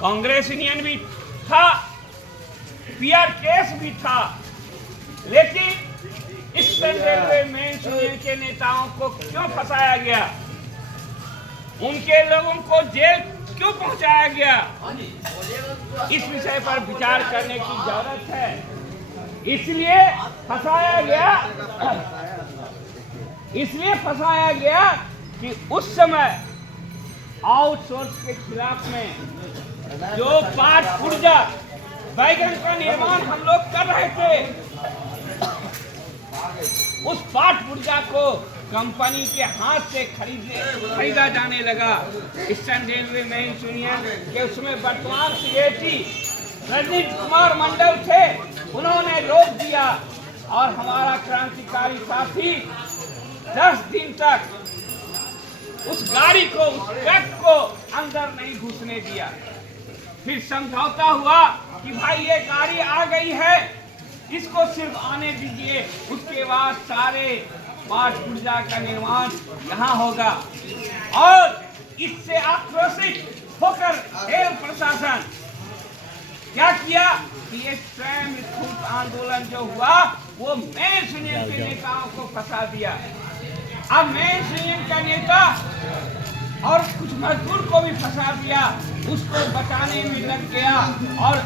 Congress union भी था, PR case भी था, लेकिन ईस्टर्न रेलवे मेंस यूनियन के नेताओं को क्यों फंसाया गया, उनके लोगों को जेल क्यों पहुंचाया गया, इस विषय पर विचार करने की जरूरत है। इसलिए फंसाया गया कि उस समय आउटसोर्स के खिलाफ में जो पाट पुर्जा बैगन का निर्माण हम लोग कर रहे थे, उस पाट पुर्जा को कंपनी के हाथ से खरीदा जाने लगा। ईस्टर्न रेलवे मेंस यूनियन के उसमें वर्तमान सेक्रेटरी रजनीश कुमार मंडल थे, उन्होंने रोक दिया और हमारा क्रांतिकारी साथी 10 दिन तक उस गाड़ी को, उस ट्रक को अंदर नहीं घुसने दिया। फिर समझौता हुआ कि भाई ये गाड़ी आ गई है, इसको सिर्फ आने दीजिए, उसके बाद सारे पाट पुर्जा का निर्माण यहाँ होगा। और इससे आक्रोशित होकर रेल प्रशासन क्या किया कि ये स्वयं स्फूर्त आंदोलन जो हुआ वो मेंस यूनियन के नेताओं को फंसा दिया। अब मेंस यूनियन का नेता और कुछ मजदूर को भी फंसा दिया, उसको बचाने में लग गया और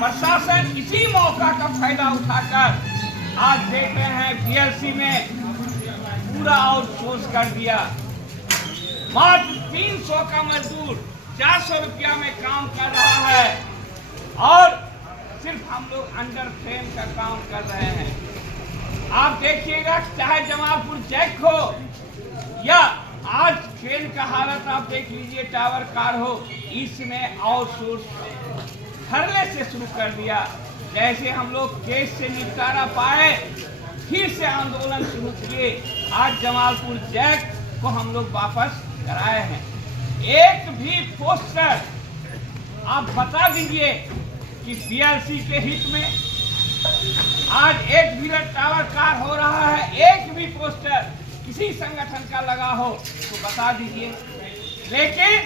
प्रशासन इसी मौका का फायदा उठाकर आज देख रहे हैं पीएलसी में पूरा आउटसोर्स कर दिया। मात्र 300 का मजदूर 400 रुपया में काम कर रहा है और सिर्फ हम लोग अंडर फ्रेम का काम कर रहे हैं। आप देखिएगा, चाहे जमालपुर जैक हो या आज ट्रेन का हालत आप देख लीजिए, टावर कार हो, इसने आउटसोर्स धरने से शुरू कर दिया। जैसे हम लोग केस से निपटारा पाए, फिर से आंदोलन शुरू किए। आज जमालपुर जैक को हम लोग वापस कराए हैं। एक भी पोस्टर आप बता दीजिए कि बीआरसी के हित में आज एक भी टावर कार हो रहा है, एक भी पोस्टर किसी संगठन का लगा हो तो बता दीजिए। लेकिन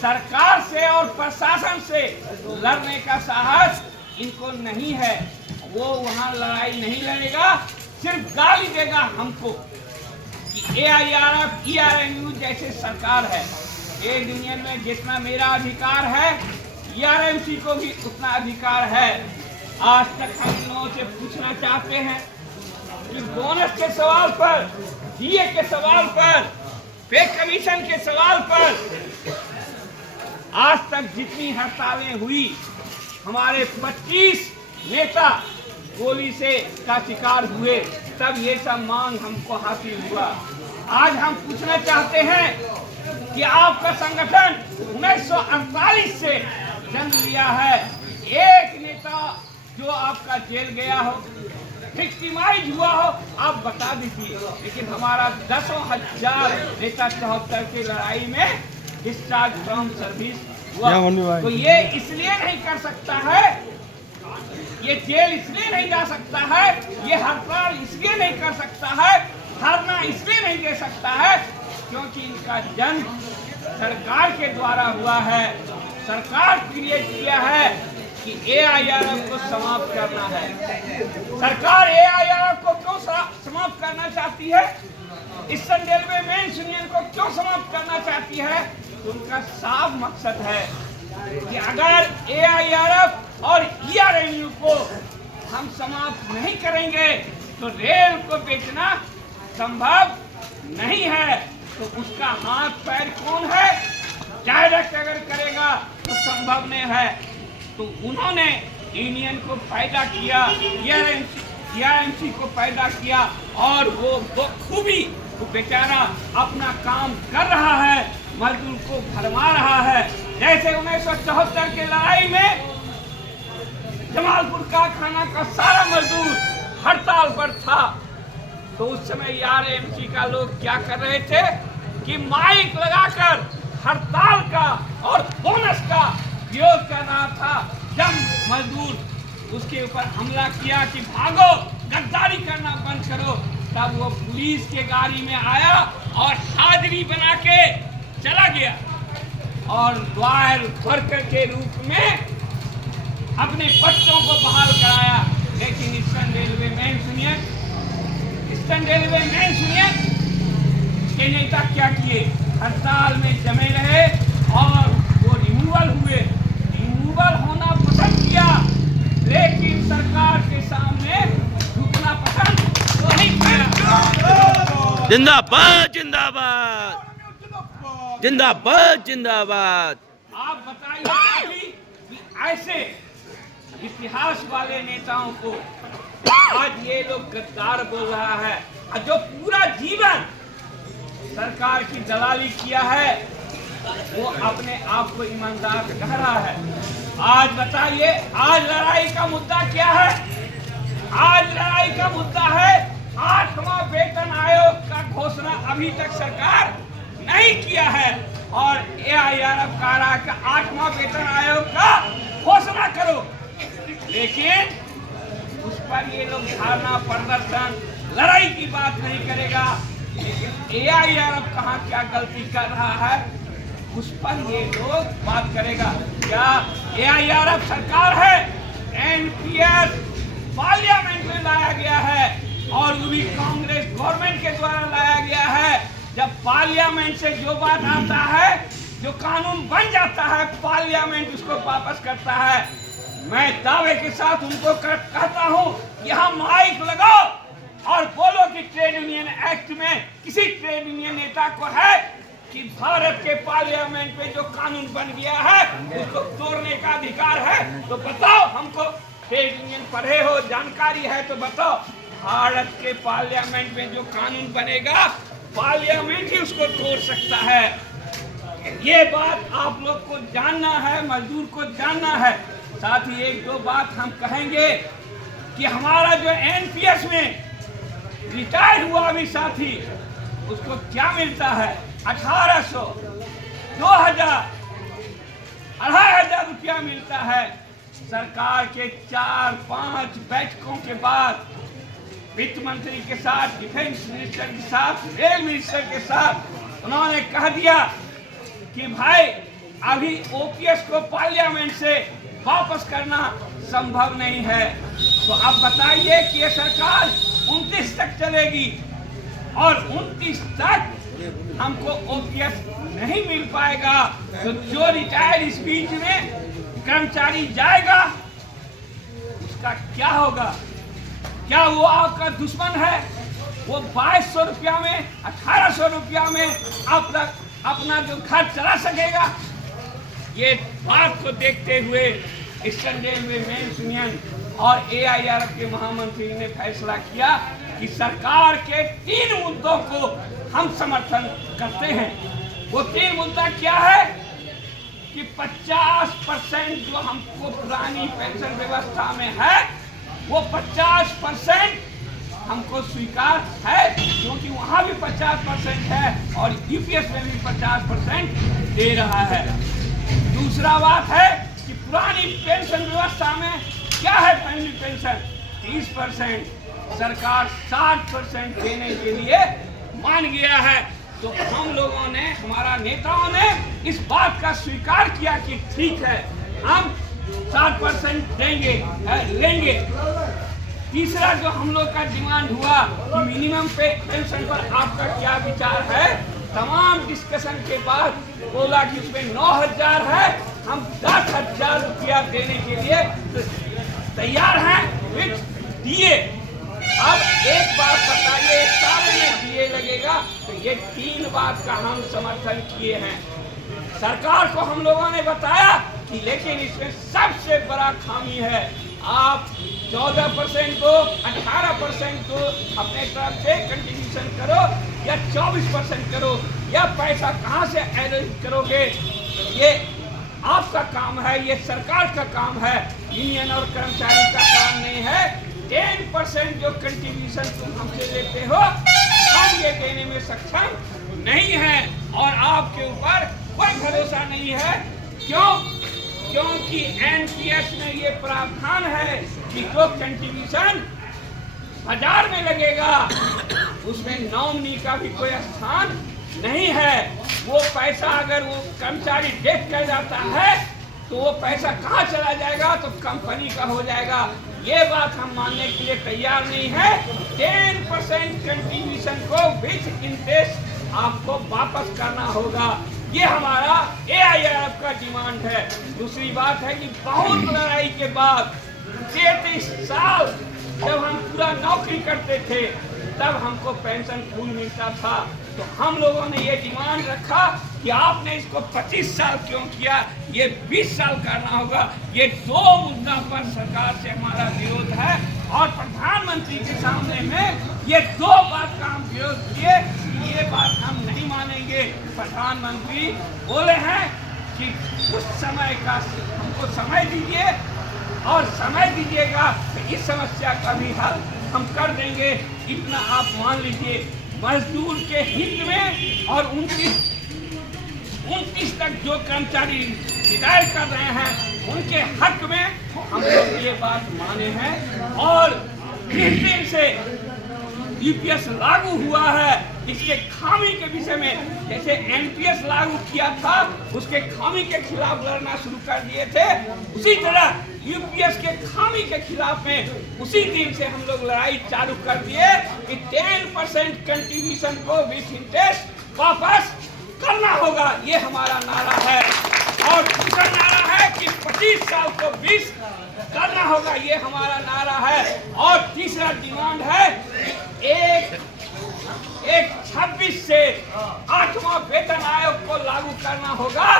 सरकार से और प्रशासन से लड़ने का साहस इनको नहीं है। वो वहां लड़ाई नहीं लड़ेगा, सिर्फ गाली देगा हमको कि एआईआरएफ, ईआरएमयू जैसे सरकार है। ट्रेड यूनियन में जितना मेरा अधिकार है, ईआरएमसी को भी उतना अधिकार है। आज तक हम लोगों से पूछना चाहते हैं कि बोनस के सवाल पर, डीए के सवाल पर, पे कमीशन के सवाल पर आज तक जितनी हड़तालें हुई, हमारे 25 नेता गोली से का शिकार हुए, तब ये सब मांग हमको हासिल हुआ। आज हम पूछना चाहते हैं कि आपका संगठन 1948 से जन्म लिया है, एक नेता जो आपका जेल गया हो, विक्टिमाइज हुआ हो, आप बता दीजिए। लेकिन हमारा 10,000 नेता 74 की लड़ाई में डिस्चार्ज फ्रॉम सर्विस हुआ। तो ये इसलिए नहीं कर सकता है, ये जेल इसलिए नहीं जा सकता है, ये हड़ताल इसलिए नहीं कर सकता है, धरना इसलिए नहीं दे सकता है क्योंकि इनका जन्म सरकार के द्वारा हुआ है। सरकार क्रिएट किया है कि एआईआरएफ को समाप्त करना है। सरकार एआईआरएफ को क्यों समाप्त करना चाहती है? ईस्टर्न रेलवे मेंस यूनियन को क्यों समाप्त करना चाहती है? उनका साफ मकसद है कि अगर एआईआरएफ और ईआरएमयू को हम समाप्त नहीं करेंगे तो रेल को बेचना संभव नहीं है। तो उसका हाथ पैर कौन है? डायरेक्ट अगर करेगा तो संभव नहीं है। तो उन्होंने यूनियन को पैदा किया, ईआरएमसी को पैदा किया और वो खूबी वो बेचारा अपना काम कर रहा है, मजदूर को भरमा रहा है। जैसे 1974 के लड़ाई में जमालपुर कारखाना का सारा मजदूर हड़ताल पर था, तो उस समय ईआरएमसी का लोग क्या कर रहे थे कि माइक लगाकर हड़ताल का और बोनस का विरोध कर रहा था। जब मजदूर उसके ऊपर हमला किया कि भागो, गद्दारी करना बंद करो, तब वो पुलिस के गाड़ी में आया और हाजिरी बना के चला गया। और द्वार वर्कर के रूप में अपने बच्चों को बहाल कराया। लेकिन ईस्टर्न रेलवे में सुनिए, ईस्टर्न रेलवे में सुनिए के नेता क्या किए, हड़ताल में जमे रहे और वो रिमूवल हुए। रिमूवल होना पसंद किया, लेकिन सरकार के सामने झुकना पसंद नहीं किया। जिंदाबाद जिंदाबाद जिंदाबाद जिंदाबाद। आप बताइए कि ऐसे इतिहास वाले नेताओं को आज ये लोग गद्दार बोल रहा है, जो पूरा जीवन सरकार की दलाली किया है वो अपने आप को ईमानदार कह रहा है। आज बताइए, आज लड़ाई का मुद्दा क्या है? आज लड़ाई का मुद्दा है 8वां वेतन आयोग का घोषणा अभी तक सरकार नहीं किया है और AIRF कह रहा है कि 8वां वेतन आयोग का घोषणा करो, लेकिन उस पर ये लोग धारणा प्रदर्शन लड़ाई की बात नहीं करेगा। लेकिन AIRF कहाँ क्या गलती कर रहा है उस पर ये लोग बात करेगा। क्या AIRF सरकार है, NPS पार्लियामेंट में लाया गया है और वो भी कांग्रेस गवर्नमेंट के द्वारा लाया गया है। जब पार्लियामेंट से जो बात आता है, जो कानून बन जाता है, पार्लियामेंट उसको वापस करता है। मैं दावे के साथ उनको कहता हूं, यहाँ माइक लगाओ और बोलो कि ट्रेड यूनियन एक्ट में किसी ट्रेड यूनियन नेता को है कि भारत के पार्लियामेंट में जो कानून बन गया है उसको तोड़ने का अधिकार है? तो बताओ हमको, ट्रेड यूनियन पढ़े हो, जानकारी है तो बताओ, भारत के पार्लियामेंट में जो कानून बनेगा पार्लियामेंट ही उसको तोड़ सकता है। ये बात आप लोग को जानना है, मजदूर को जानना है। साथ ही एक दो बात हम कहेंगे कि हमारा जो NPS में रिटायर हुआ अभी साथी, उसको क्या मिलता है? 1800, 2000, 2500 रुपया मिलता है। सरकार के 4-5 बैठकों के बाद वित्त मंत्री के साथ, डिफेंस मिनिस्टर के साथ, रेल मिनिस्टर के साथ उन्होंने कह दिया कि भाई अभी OPS को पार्लियामेंट से वापस करना संभव नहीं है। तो अब बताइए कि ये सरकार 29 तक चलेगी और 29 तक हमको OPS नहीं मिल पाएगा, तो जो रिटायर इस बीच में कर्मचारी जाएगा उसका क्या होगा? क्या वो आपका दुश्मन है? वो 2200 रुपया में, 1800 रुपया में अपना जो घर चला सकेगा? ये बात को देखते हुए ईस्टर्न रेलवे मेंस यूनियन और AIRF के महामंत्री ने फैसला किया कि सरकार के 3 मुद्दों को हम समर्थन करते हैं। वो 3 मुद्दा क्या है कि 50% जो हमको पुरानी पेंशन व्यवस्था में है वो 50% हमको स्वीकार है, क्योंकि वहाँ भी 50% है और UPS में भी 50% दे रहा है। दूसरा बात है कि पुरानी पेंशन व्यवस्था में क्या है, फैमिली पेंशन 30%, सरकार 60% देने के लिए मान गया है। तो हम लोगों ने, हमारा नेताओं ने इस बात का स्वीकार किया कि ठीक है, हम 60% लेंगे। तीसरा जो हम लोग का डिमांड हुआ कि मिनिमम पेंशन पर आपका क्या विचार है, तमाम डिस्कशन के बाद बोला कि उसमें 9000 है, हम 10,000 रुपया देने के लिए तैयार हैं विथ DA। अब एक बात बताइए, सारे में DA लगेगा, तो ये 3 बात का हम समर्थन किए हैं। सरकार को हम लोगों ने बताया कि लेकिन इसमें सबसे बड़ा खामी है, आप 14% को 18% को अपने तरफ से कंट्रीब्यूशन करो या 24% करो, या पैसा कहाँ से अरेंज करोगे, ये आपका काम है, ये सरकार का काम है, यूनियन और कर्मचारी का काम नहीं है। 10% जो कंट्रीब्यूशन तुम हमसे लेते हो, हम ये देने में सक्षम नहीं है और आपके ऊपर कोई भरोसा नहीं है। क्यों? क्योंकि NPS में ये प्रावधान है कि जो कंट्रीब्यूशन 1000 में लगेगा उसमें नॉमिनी का भी कोई स्थान नहीं है। वो पैसा अगर वो कर्मचारी डेथ कर जाता है तो वो पैसा कहाँ चला जाएगा? तो कंपनी का हो जाएगा। ये बात हम मानने के लिए तैयार नहीं है। 10% कंट्रीब्यूशन को विथ इंटरेस्ट आपको वापस करना होगा। ये हमारा AIRF का डिमांड है। दूसरी बात है कि बहुत लड़ाई के बाद 33 साल जब हम पूरा नौकरी करते थे तब हमको पेंशन फुल मिलता था। तो हम लोगों ने ये डिमांड रखा कि आपने इसको 25 साल क्यों किया, ये 20 साल करना होगा। ये दो मुद्दा पर सरकार से हमारा विरोध है और प्रधानमंत्री के सामने में ये दो बात का हम विरोध किए। ये बात हम नहीं मानेंगे। प्रधानमंत्री बोले हैं कि कुछ समय का हमको समय दीजिए और समय दीजिएगा तो इस समस्या का भी हल हम कर देंगे, इतना आप मान लीजिए। मजदूर के हित में और 29 तक जो कर्मचारी रिटायर कर रहे हैं उनके हक में हम लोग ये बात माने हैं। और जिस दिन से UPS लागू हुआ है इसके खामी के विषय में, जैसे NPS लागू किया था उसके खामी के खिलाफ लड़ना शुरू कर दिए थे, उसी तरह UPS के खामी के खिलाफ में उसी दिन से हम लोग लड़ाई चालू कर दिए कि 10% कंट्रीब्यूशन को विथ इंटरेस्ट वापस करना होगा। ये हमारा नारा है। और दूसरा नारा है कि 25 साल को 20 करना होगा। ये हमारा नारा है। और तीसरा डिमांड है कि 26 से 8वां वेतन आयोग को लागू करना होगा।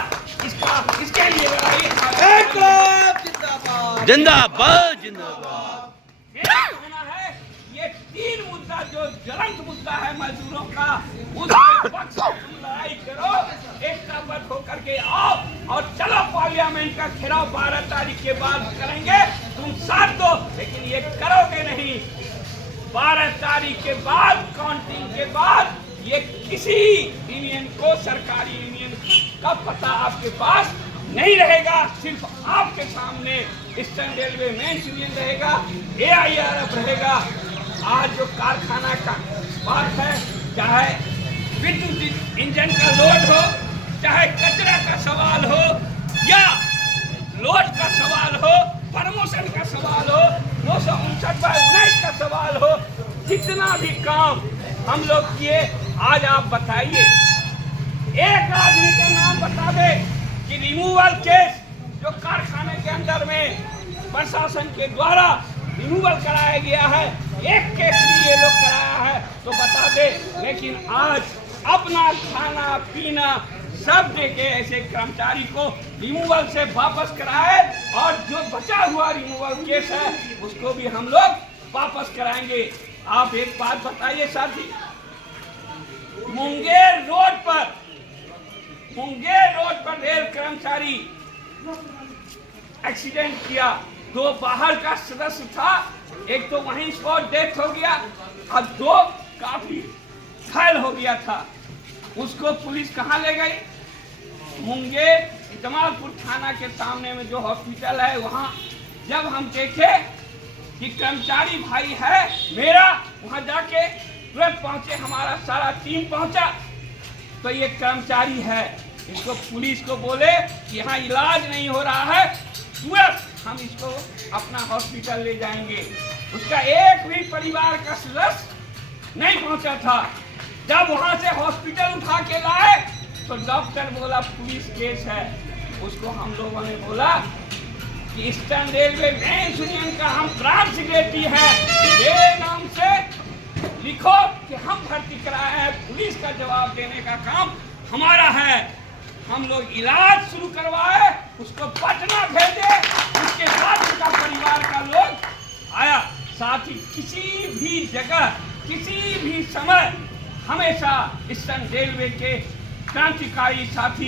इसके लिए लड़ाई जिंदाबाद जिंदाबाद। कहना है ये 3 मुद्दा जो ज्वलंत मुद्दा है मजदूरों का, उसके पक्ष में तुम लड़ाई करो, एकताबद्ध होकर के आओ और चलो पार्लियामेंट का घेराव 12 तारीख के बाद करेंगे। तुम साथ दो, लेकिन ये करोगे नहीं। 12 तारीख के बाद काउंटिंग के बाद ये किसी यूनियन को, सरकारी यूनियन का पता आपके पास नहीं रहेगा। सिर्फ आपके सामने ईस्टर्न रेलवे मेंस यूनियन रहेगा, AIRF रहेगा। आज जो कारखाना का बात है, चाहे विद्युत इंजन का लोड हो, चाहे कचरा का सवाल हो या लोड का सवाल हो, प्रमोशन का सवाल हो, 259/19 का सवाल हो, जितना भी काम हम लोग किए, आज आप बताइए एक आदमी का नाम बता दे कि रिमूवल केस जो कारखाने के अंदर में प्रशासन के द्वारा रिमूवल कराया गया है, एक केस भी ये लोग कराया है तो बता दे। लेकिन आज अपना खाना पीना सब देके ऐसे कर्मचारी को रिमूवल से वापस कराए और जो बचा हुआ रिमूवल केस है उसको भी हम लोग वापस कराएंगे। आप एक बात बताइए साथी, मुंगेर रोड पर रेल कर्मचारी एक्सीडेंट किया। 2 बाहर का सदस्य था, एक तो वहीं स्पॉट डेथ हो गया और 2 काफी घायल हो गया था। उसको पुलिस कहाँ ले गई? मुंगेर जमालपुर थाना के सामने में जो हॉस्पिटल है वहाँ। जब हम देखे कि कर्मचारी भाई है मेरा, वहाँ जाके तुरंत पहुंचे, हमारा सारा टीम पहुंचा तो ये कर्मचारी है, इसको पुलिस को बोले कि यहाँ इलाज नहीं हो रहा है, तुरंत हम इसको अपना हॉस्पिटल ले जाएंगे। उसका एक भी परिवार का सदस्य नहीं पहुंचा था। जब वहां से हॉस्पिटल उठा के लाए तो डॉक्टर बोला पुलिस केस है। उसको हम लोगों ने बोला कि ईस्टर्न रेलवे मेंस यूनियन का हम ब्रांच सेक्रेटरी है, ये नाम से लिखो कि हम भर्ती कराए हैं, पुलिस का जवाब देने का काम हमारा है। हम लोग इलाज शुरू करवाए, उसको पटना भेजे, उसके बाद उसका परिवार का लोग आया। साथ ही किसी भी जगह किसी भी समय हमेशा ईस्टर्न रेलवे के क्रांतिकारी साथी